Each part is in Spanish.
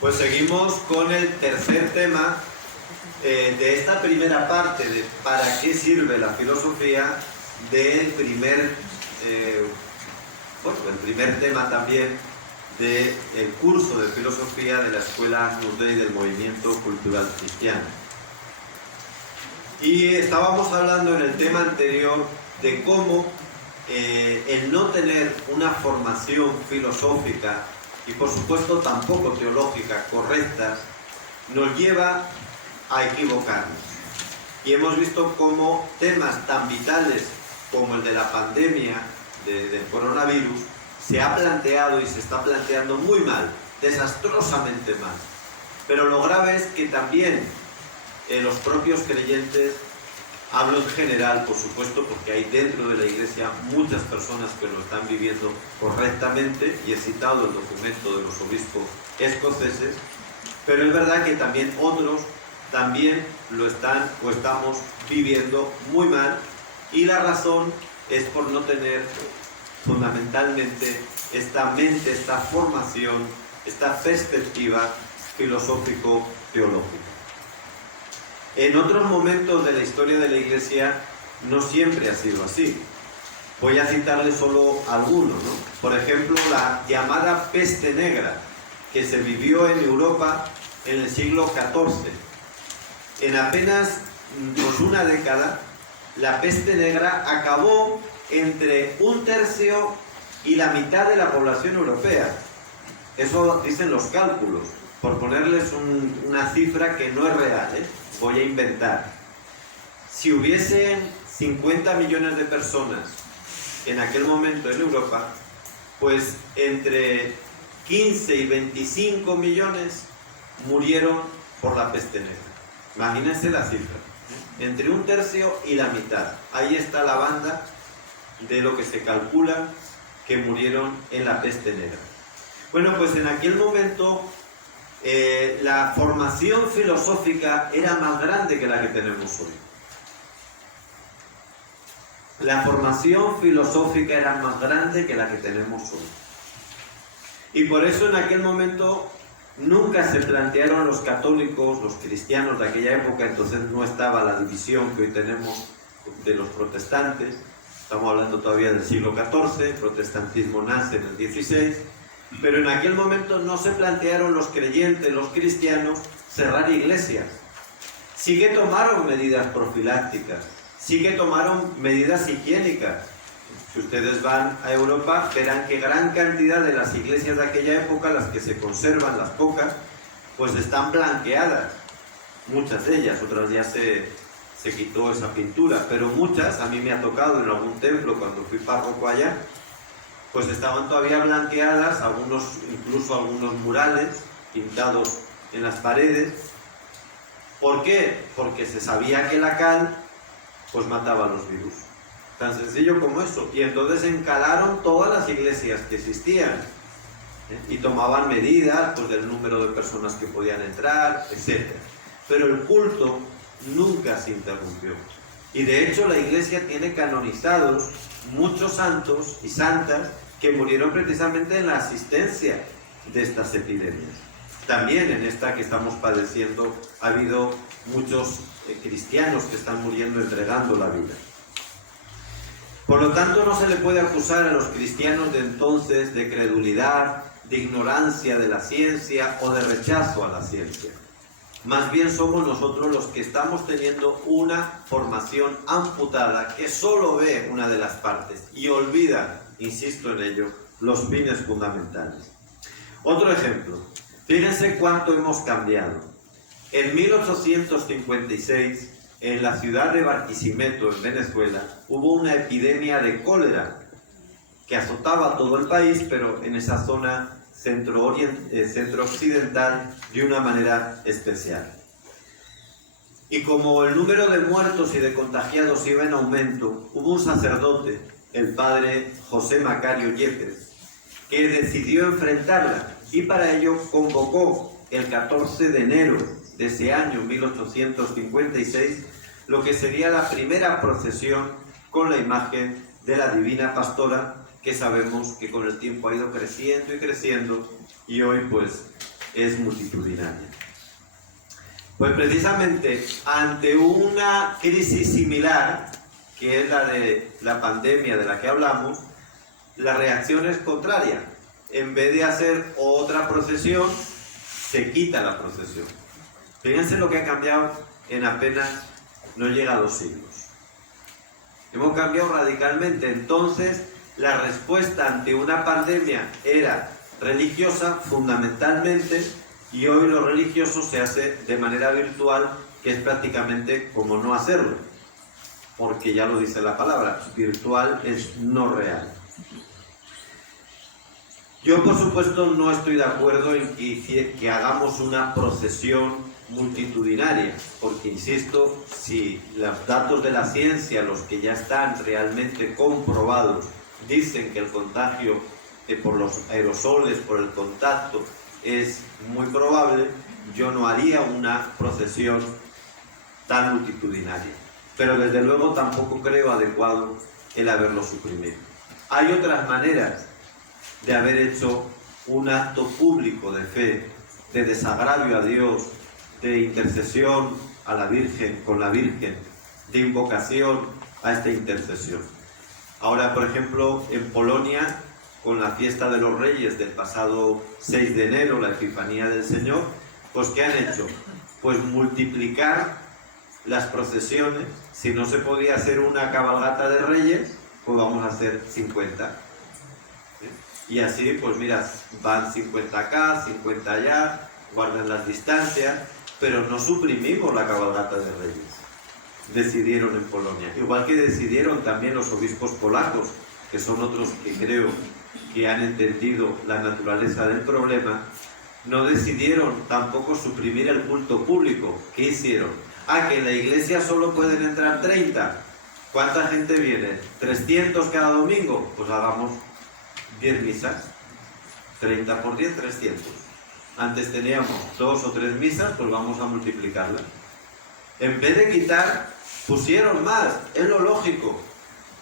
Pues seguimos con el tercer tema de esta primera parte de ¿para qué sirve la filosofía? Del primer, el primer tema también del curso de filosofía de la Escuela Agnus Dei del Movimiento Cultural Cristiano. Y estábamos hablando en el tema anterior de cómo el no tener una formación filosófica y por supuesto tampoco teológica correcta nos lleva a equivocarnos. Y hemos visto cómo temas tan vitales como el de la pandemia del coronavirus se ha planteado y se está planteando muy mal, desastrosamente mal. Pero lo grave es que también los propios creyentes, hablo en general, por supuesto, porque hay dentro de la Iglesia muchas personas que lo están viviendo correctamente, y he citado el documento de los obispos escoceses, pero es verdad que también otros también lo están o estamos viviendo muy mal, y la razón es por no tener fundamentalmente esta mente, esta formación, esta perspectiva filosófico-teológica. En otros momentos de la historia de la Iglesia no siempre ha sido así. Voy a citarles solo algunos, ¿no? Por ejemplo, la llamada peste negra, que se vivió en Europa en el siglo XIV. En apenas una década, la peste negra acabó entre 1/3 y la mitad de la población europea. Eso dicen los cálculos, por ponerles una cifra que no es real, voy a inventar. Si hubiesen 50 millones de personas en aquel momento en Europa, pues entre 15 y 25 millones murieron por la peste negra. Imagínense la cifra, entre 1/3 y la mitad. Ahí está la banda de lo que se calcula que murieron en la peste negra. Bueno, pues en aquel momento la formación filosófica era más grande que la que tenemos hoy. La formación filosófica era más grande que la que tenemos hoy. Y por eso en aquel momento nunca se plantearon los católicos, los cristianos de aquella época, entonces no estaba la división que hoy tenemos de los protestantes. Estamos hablando todavía del siglo XIV, el protestantismo nace en el XVI, pero en aquel momento no se plantearon los creyentes, los cristianos, cerrar iglesias. Sí que tomaron medidas profilácticas, sí que tomaron medidas higiénicas. Si ustedes van a Europa, verán que gran cantidad de las iglesias de aquella época, las que se conservan, las pocas, pues están blanqueadas. Muchas de ellas, otras ya se quitó esa pintura, pero muchas, a mí me ha tocado en algún templo cuando fui párroco allá, pues estaban todavía blanqueadas, incluso algunos murales pintados en las paredes. ¿Por qué? Porque se sabía que la cal pues mataba los virus. Tan sencillo como eso. Y entonces encalaron todas las iglesias que existían, y tomaban medidas pues, del número de personas que podían entrar, etc. Pero el culto nunca se interrumpió. Y de hecho la Iglesia tiene canonizados muchos santos y santas que murieron precisamente en la asistencia de estas epidemias. También en esta que estamos padeciendo ha habido muchos cristianos que están muriendo entregando la vida. Por lo tanto, no se le puede acusar a los cristianos de entonces de credulidad, de ignorancia de la ciencia o de rechazo a la ciencia. Más bien somos nosotros los que estamos teniendo una formación amputada que solo ve una de las partes y olvida, insisto en ello, los fines fundamentales. Otro ejemplo, fíjense cuánto hemos cambiado. En 1856, en la ciudad de Barquisimeto, en Venezuela, hubo una epidemia de cólera que azotaba a todo el país, pero en esa zona centro-occidental de una manera especial. Y como el número de muertos y de contagiados iba en aumento, hubo un sacerdote, el padre José Macario Yepes, que decidió enfrentarla y para ello convocó el 14 de enero de ese año 1856 lo que sería la primera procesión con la imagen de la Divina Pastora, que sabemos que con el tiempo ha ido creciendo y creciendo, y hoy pues es multitudinaria. Pues precisamente ante una crisis similar, que es la de la pandemia de la que hablamos, la reacción es contraria. En vez de hacer otra procesión, se quita la procesión. Fíjense lo que ha cambiado en apenas no llega a 2 siglos. Hemos cambiado radicalmente. Entonces, la respuesta ante una pandemia era religiosa fundamentalmente, y hoy lo religioso se hace de manera virtual, que es prácticamente como no hacerlo, porque ya lo dice la palabra, virtual es no real. Yo, por supuesto, no estoy de acuerdo en que hagamos una procesión multitudinaria, porque, insisto, si los datos de la ciencia, los que ya están realmente comprobados, dicen que el contagio por los aerosoles, por el contacto, es muy probable, yo no haría una procesión tan multitudinaria. Pero desde luego tampoco creo adecuado el haberlo suprimido. Hay otras maneras de haber hecho un acto público de fe, de desagravio a Dios, de intercesión a la Virgen, con la Virgen, de invocación a esta intercesión. Ahora, por ejemplo, en Polonia, con la fiesta de los Reyes del pasado 6 de enero, la Epifanía del Señor, pues ¿qué han hecho? Pues multiplicar las procesiones. Si no se podía hacer una cabalgata de Reyes, pues vamos a hacer 50. Y así, pues mira, van 50 acá, 50 allá, guardan las distancias, pero no suprimimos la cabalgata de Reyes. Decidieron en Polonia. Igual que decidieron también los obispos polacos, que son otros que creo que han entendido la naturaleza del problema, no decidieron tampoco suprimir el culto público. ¿Qué hicieron? Que en la iglesia solo pueden entrar 30. ¿Cuánta gente viene? ¿300 cada domingo? Pues hagamos 10 misas. 30 por 10, 300. Antes teníamos 2 o 3 misas, pues vamos a multiplicarlas. En vez de quitar, pusieron más. Es lo lógico.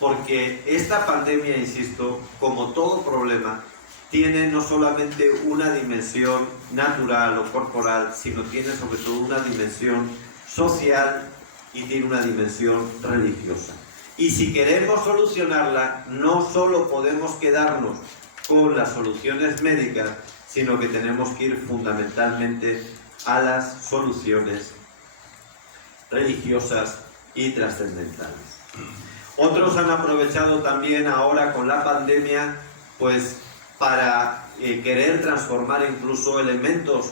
Porque esta pandemia, insisto, como todo problema, tiene no solamente una dimensión natural o corporal, sino tiene sobre todo una dimensión social y tiene una dimensión religiosa. Y si queremos solucionarla, no solo podemos quedarnos con las soluciones médicas, sino que tenemos que ir fundamentalmente a las soluciones religiosas y trascendentales. Otros han aprovechado también ahora con la pandemia, pues para querer transformar incluso elementos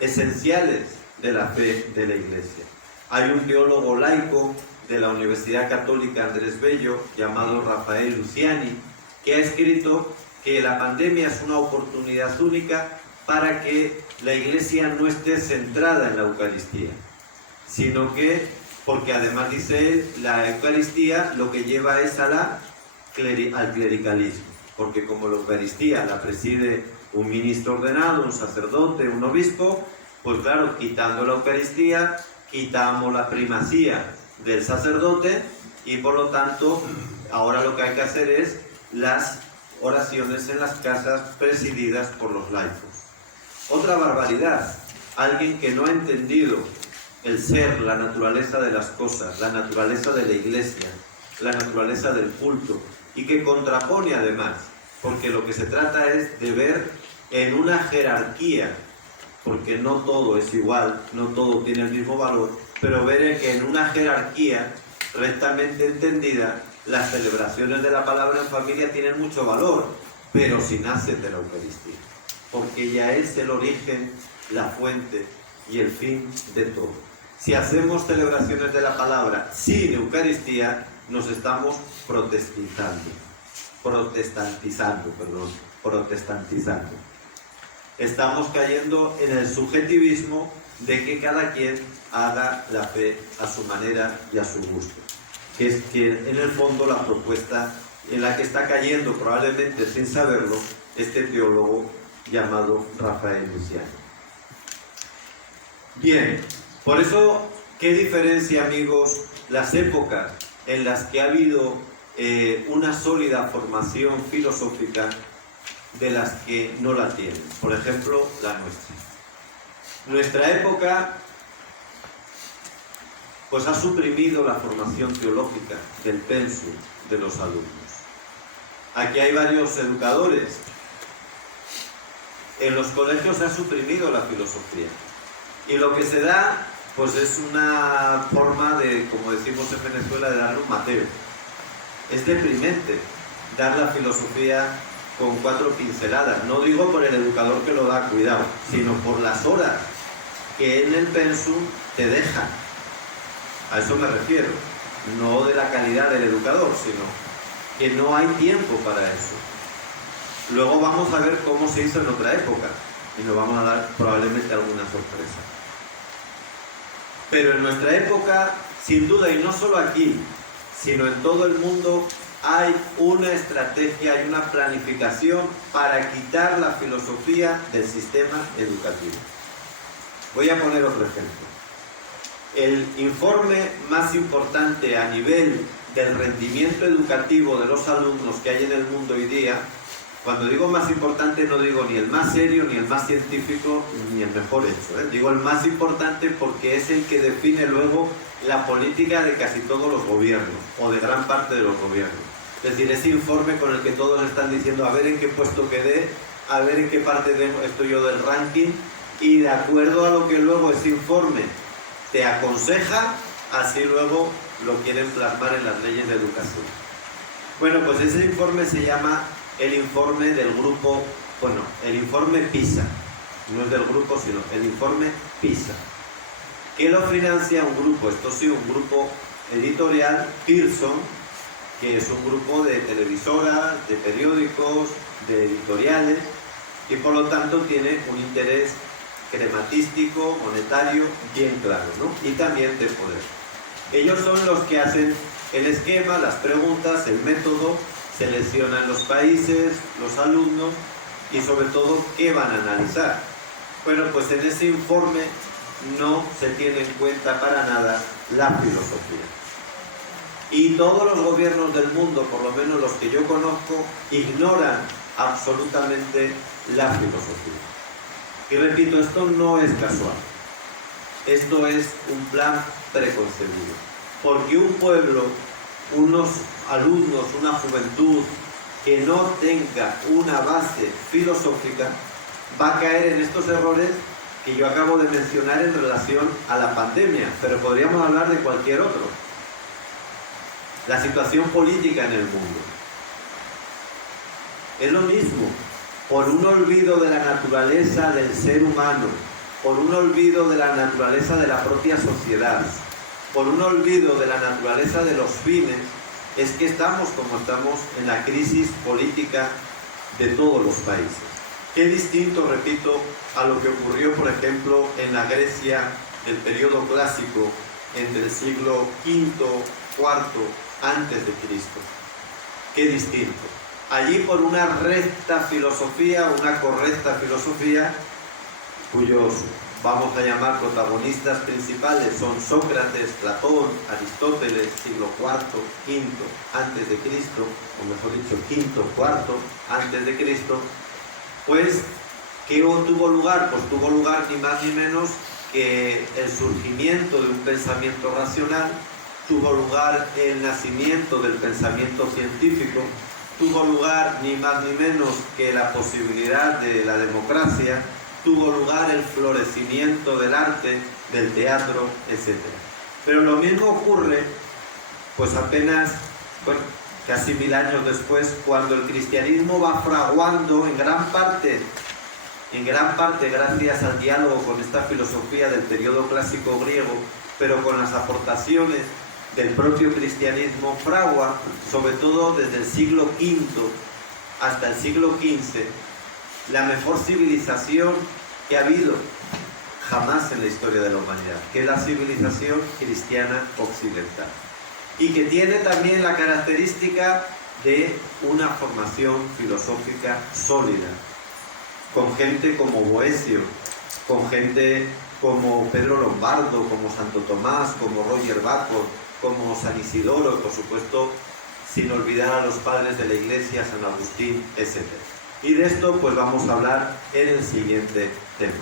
esenciales de la fe de la Iglesia. Hay un teólogo laico de la Universidad Católica Andrés Bello, llamado Rafael Luciani, que ha escrito que la pandemia es una oportunidad única para que la Iglesia no esté centrada en la Eucaristía, sino que, porque además dice él, la Eucaristía lo que lleva es al clericalismo, porque como la Eucaristía la preside un ministro ordenado, un sacerdote, un obispo, pues claro, quitando la Eucaristía, quitamos la primacía del sacerdote y por lo tanto ahora lo que hay que hacer es las oraciones en las casas presididas por los laicos. Otra barbaridad, alguien que no ha entendido el ser, la naturaleza de las cosas, la naturaleza de la Iglesia, la naturaleza del culto, y que contrapone además, porque lo que se trata es de ver en una jerarquía, porque no todo es igual, no todo tiene el mismo valor, pero ver que en una jerarquía rectamente entendida, las celebraciones de la palabra en familia tienen mucho valor, pero si nacen de la Eucaristía, porque ya es el origen, la fuente y el fin de todo. Si hacemos celebraciones de la palabra sin Eucaristía, nos estamos protestantizando. Estamos cayendo en el subjetivismo de que cada quien haga la fe a su manera y a su gusto, que es que en el fondo la propuesta en la que está cayendo, probablemente sin saberlo, este teólogo llamado Rafael Luciani. Bien, por eso, ¿qué diferencia, amigos, las épocas en las que ha habido una sólida formación filosófica de las que no la tienen? Por ejemplo, la nuestra. Nuestra época pues ha suprimido la formación teológica del pensum de los alumnos. Aquí hay varios educadores. En los colegios se ha suprimido la filosofía. Y lo que se da, pues es una forma de, como decimos en Venezuela, de darle un mateo. Es deprimente dar la filosofía con 4 pinceladas. No digo por el educador que lo da, cuidado, sino por las horas que en el pensum te dejan. A eso me refiero. No de la calidad del educador, sino que no hay tiempo para eso. Luego vamos a ver cómo se hizo en otra época y nos vamos a dar probablemente alguna sorpresa. Pero en nuestra época, sin duda, y no solo aquí, sino en todo el mundo, hay una estrategia, hay una planificación para quitar la filosofía del sistema educativo. Voy a poner otro ejemplo. El informe más importante a nivel del rendimiento educativo de los alumnos que hay en el mundo hoy día, cuando digo más importante no digo ni el más serio, ni el más científico, ni el mejor hecho, ¿eh? Digo el más importante porque es el que define luego la política de casi todos los gobiernos, o de gran parte de los gobiernos. Es decir, ese informe con el que todos están diciendo a ver en qué puesto quedé, a ver en qué parte estoy yo del ranking, y de acuerdo a lo que luego ese informe te aconseja, así luego lo quieren plasmar en las leyes de educación. Bueno, pues ese informe se llama el informe del grupo, bueno, el informe PISA, no es del grupo, sino el informe PISA. ¿Qué lo financia un grupo? Esto sí, un grupo editorial, Pearson, que es un grupo de televisoras, de periódicos, de editoriales, y por lo tanto tiene un interés crematístico, monetario, bien claro, ¿no? Y también de poder. Ellos son los que hacen el esquema, las preguntas, el método, seleccionan los países, los alumnos y sobre todo qué van a analizar. Bueno, pues en ese informe no se tiene en cuenta para nada la filosofía. Y todos los gobiernos del mundo, por lo menos los que yo conozco, ignoran absolutamente la filosofía. Y repito, esto no es casual. Esto es un plan preconcebido. Porque un pueblo, unos alumnos, una juventud que no tenga una base filosófica, va a caer en estos errores que yo acabo de mencionar en relación a la pandemia, pero podríamos hablar de cualquier otro. La situación política en el mundo. Es lo mismo, por un olvido de la naturaleza del ser humano, por un olvido de la naturaleza de la propia sociedad, por un olvido de la naturaleza de los fines, es que estamos como estamos en la crisis política de todos los países. Qué distinto, repito, a lo que ocurrió, por ejemplo, en la Grecia del periodo clásico, entre el siglo V, IV antes de Cristo. Qué distinto. Allí por una recta filosofía, una correcta filosofía, cuyos, vamos a llamar, protagonistas principales son Sócrates, Platón, Aristóteles, siglo IV, V antes de Cristo, o mejor dicho, V, IV antes de Cristo, pues, ¿qué tuvo lugar? Pues tuvo lugar ni más ni menos que el surgimiento de un pensamiento racional, tuvo lugar el nacimiento del pensamiento científico, tuvo lugar ni más ni menos que la posibilidad de la democracia, tuvo lugar el florecimiento del arte, del teatro, etc. Pero lo mismo ocurre, pues apenas, bueno, casi 1000 años después, cuando el cristianismo va fraguando en gran parte gracias al diálogo con esta filosofía del periodo clásico griego, pero con las aportaciones del propio cristianismo, fragua, sobre todo desde el siglo V hasta el siglo XV, la mejor civilización que ha habido jamás en la historia de la humanidad, que es la civilización cristiana occidental, y que tiene también la característica de una formación filosófica sólida, con gente como Boecio, con gente como Pedro Lombardo, como Santo Tomás, como Roger Bacon, como San Isidoro, por supuesto, sin olvidar a los padres de la Iglesia, San Agustín, etc. Y de esto pues vamos a hablar en el siguiente tema.